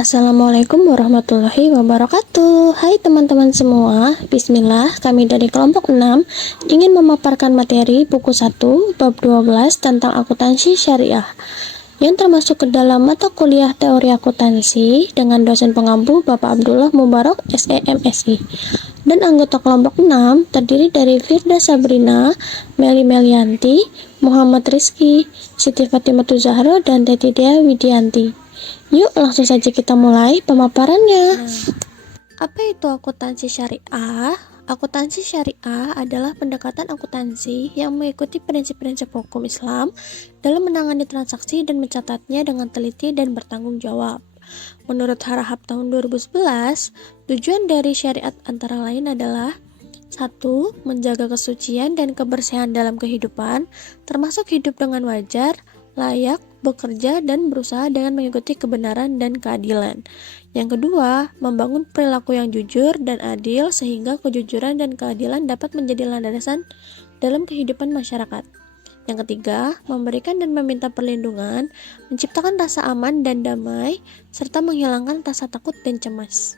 Assalamualaikum warahmatullahi wabarakatuh. Hai teman-teman semua, bismillah, kami dari kelompok 6 ingin memaparkan materi buku 1 bab 12 tentang akuntansi syariah yang termasuk ke dalam mata kuliah teori akuntansi dengan dosen pengampu Bapak Abdullah Mubarak SEMSI, dan anggota kelompok 6 terdiri dari Firda Sabrina, Meli Melianti, Muhammad Rizky, Siti Fatimatu Zahra, dan Teti Dia Widianti. Yuk langsung saja kita mulai pemaparannya. Apa itu akuntansi syariah? Akuntansi syariah adalah pendekatan akuntansi yang mengikuti prinsip-prinsip hukum Islam dalam menangani transaksi dan mencatatnya dengan teliti dan bertanggung jawab. Menurut Harahap tahun 2011, tujuan dari syariat antara lain adalah 1. Menjaga kesucian dan kebersihan dalam kehidupan, termasuk hidup dengan wajar, layak, bekerja, dan berusaha dengan mengikuti kebenaran dan keadilan. Yang kedua, membangun perilaku yang jujur dan adil sehingga kejujuran dan keadilan dapat menjadi landasan dalam kehidupan masyarakat. Yang ketiga, memberikan dan meminta perlindungan, menciptakan rasa aman dan damai, serta menghilangkan rasa takut dan cemas.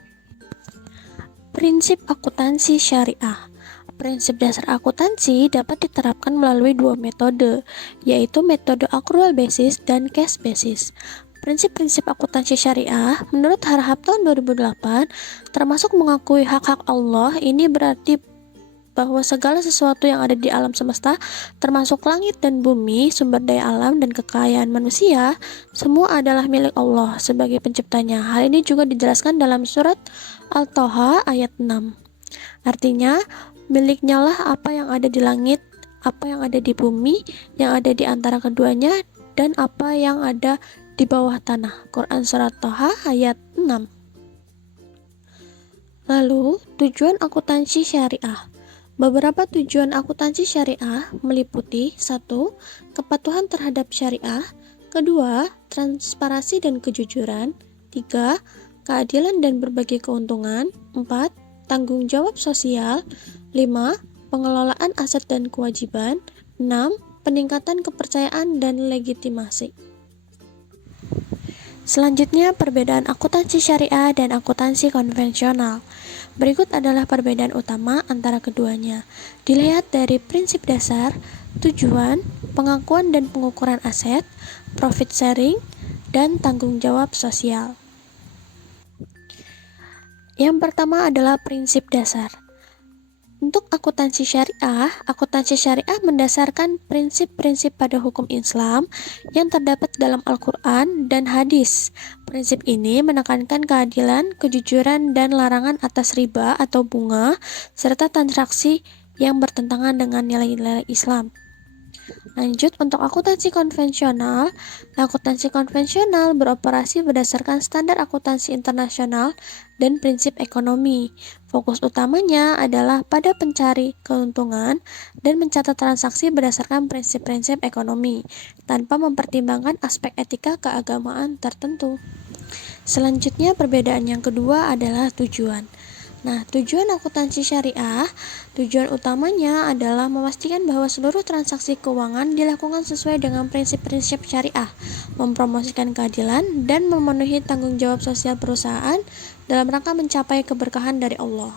Prinsip akuntansi syariah. Prinsip dasar akuntansi dapat diterapkan melalui dua metode, yaitu metode accrual basis dan cash basis. Prinsip-prinsip akuntansi syariah menurut Harahap tahun 2008 termasuk mengakui hak-hak Allah. Ini berarti bahwa segala sesuatu yang ada di alam semesta, termasuk langit dan bumi, sumber daya alam dan kekayaan manusia, semua adalah milik Allah sebagai penciptanya. Hal ini juga dijelaskan dalam surat Al-Toha ayat 6. Artinya, miliknya lah apa yang ada di langit, apa yang ada di bumi, yang ada di antara keduanya, dan apa yang ada di bawah tanah. Quran Surat Toha ayat 6. Lalu, tujuan akuntansi syariah. Beberapa tujuan akuntansi syariah meliputi 1. Kepatuhan terhadap syariah, 2. Transparansi dan kejujuran, 3. Keadilan dan berbagi keuntungan, 4. Tanggung jawab sosial, 5. Pengelolaan aset dan kewajiban, 6. Peningkatan kepercayaan dan legitimasi. Selanjutnya, perbedaan akuntansi syariah dan akuntansi konvensional. Berikut adalah perbedaan utama antara keduanya. Dilihat dari prinsip dasar, tujuan, pengakuan dan pengukuran aset, profit sharing, dan tanggung jawab sosial. Yang pertama adalah prinsip dasar. Untuk akuntansi syariah mendasarkan prinsip-prinsip pada hukum Islam yang terdapat dalam Al-Quran dan hadis. Prinsip ini menekankan keadilan, kejujuran, dan larangan atas riba atau bunga, serta transaksi yang bertentangan dengan nilai-nilai Islam. Lanjut, untuk akuntansi konvensional beroperasi berdasarkan standar akuntansi internasional dan prinsip ekonomi. Fokus utamanya adalah pada pencari keuntungan dan mencatat transaksi berdasarkan prinsip-prinsip ekonomi, tanpa mempertimbangkan aspek etika keagamaan tertentu. Selanjutnya, perbedaan yang kedua adalah tujuan. Nah, tujuan akuntansi syariah, tujuan utamanya adalah memastikan bahwa seluruh transaksi keuangan dilakukan sesuai dengan prinsip-prinsip syariah, mempromosikan keadilan, dan memenuhi tanggung jawab sosial perusahaan dalam rangka mencapai keberkahan dari Allah.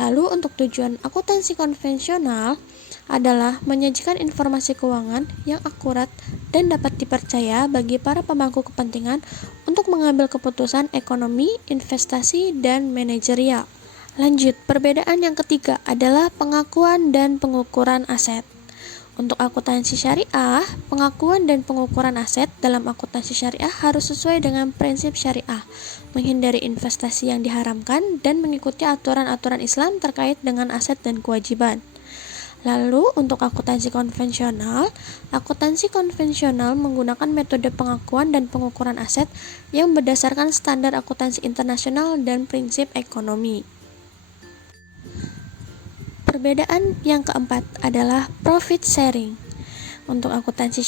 Lalu, untuk tujuan akuntansi konvensional adalah menyajikan informasi keuangan yang akurat dan dapat dipercaya bagi para pemangku kepentingan untuk mengambil keputusan ekonomi, investasi, dan manajerial. Lanjut, perbedaan yang ketiga adalah pengakuan dan pengukuran aset. Untuk akuntansi syariah, pengakuan dan pengukuran aset dalam akuntansi syariah harus sesuai dengan prinsip syariah, menghindari investasi yang diharamkan, dan mengikuti aturan-aturan Islam terkait dengan aset dan kewajiban. Lalu, untuk akuntansi konvensional menggunakan metode pengakuan dan pengukuran aset yang berdasarkan standar akuntansi internasional dan prinsip ekonomi. Perbedaan yang keempat adalah profit sharing. Untuk akuntansi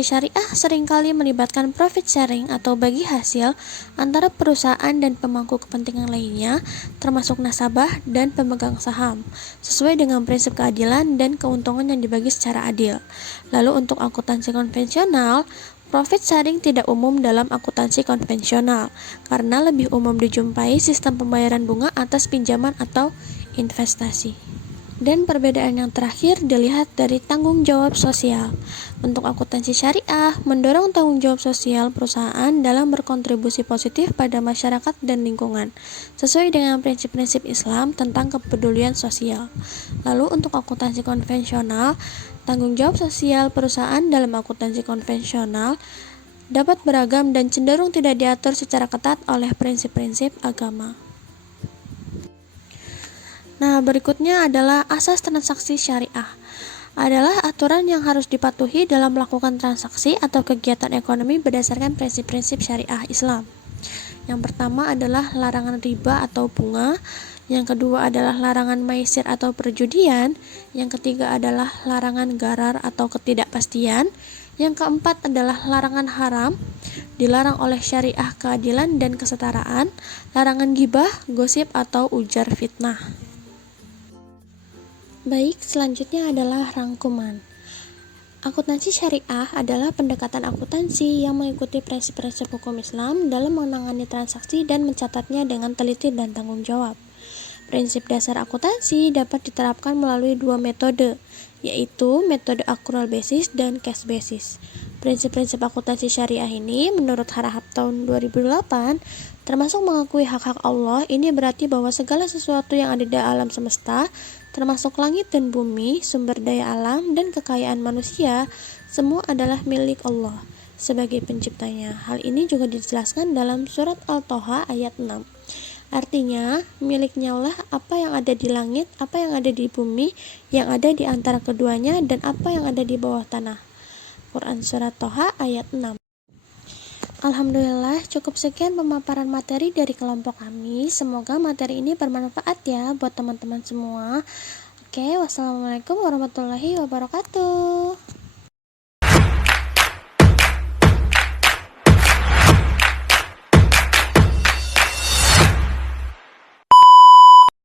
syariah seringkali melibatkan profit sharing atau bagi hasil antara perusahaan dan pemangku kepentingan lainnya, termasuk nasabah dan pemegang saham, sesuai dengan prinsip keadilan dan keuntungan yang dibagi secara adil. Lalu untuk akuntansi konvensional Profit sharing tidak umum dalam akuntansi konvensional, karena lebih umum dijumpai sistem pembayaran bunga atas pinjaman atau investasi. Dan perbedaan yang terakhir dilihat dari tanggung jawab sosial. Untuk akuntansi syariah, mendorong tanggung jawab sosial perusahaan dalam berkontribusi positif pada masyarakat dan lingkungan, sesuai dengan prinsip-prinsip Islam tentang kepedulian sosial. Lalu untuk akuntansi konvensional, tanggung jawab sosial perusahaan dalam akuntansi konvensional dapat beragam dan cenderung tidak diatur secara ketat oleh prinsip-prinsip agama. Nah, berikutnya adalah asas transaksi syariah. Adalah aturan yang harus dipatuhi dalam melakukan transaksi atau kegiatan ekonomi berdasarkan prinsip-prinsip syariah Islam. Yang pertama adalah larangan riba atau bunga, yang kedua adalah larangan maisir atau perjudian, yang ketiga adalah larangan gharar atau ketidakpastian, yang keempat adalah larangan haram, dilarang oleh syariah keadilan dan kesetaraan, larangan gibah, gosip atau ujar fitnah. Baik, selanjutnya adalah rangkuman. Akuntansi syariah adalah pendekatan akuntansi yang mengikuti prinsip-prinsip hukum Islam dalam menangani transaksi dan mencatatnya dengan teliti dan tanggung jawab. Prinsip dasar akuntansi dapat diterapkan melalui dua metode, yaitu metode accrual basis dan cash basis. Prinsip-prinsip akuntansi syariah ini menurut Harahap tahun 2008 termasuk mengakui hak-hak Allah. Ini berarti bahwa segala sesuatu yang ada di alam semesta, termasuk langit dan bumi, sumber daya alam, dan kekayaan manusia, semua adalah milik Allah sebagai penciptanya. Hal ini juga dijelaskan dalam surat Al-Toha ayat 6. Artinya, miliknya lah apa yang ada di langit, apa yang ada di bumi, yang ada di antara keduanya, dan apa yang ada di bawah tanah. Quran Surat Toha ayat 6. Alhamdulillah, cukup sekian pemaparan materi dari kelompok kami. Semoga materi ini bermanfaat ya buat teman-teman semua. Oke, wassalamualaikum warahmatullahi wabarakatuh.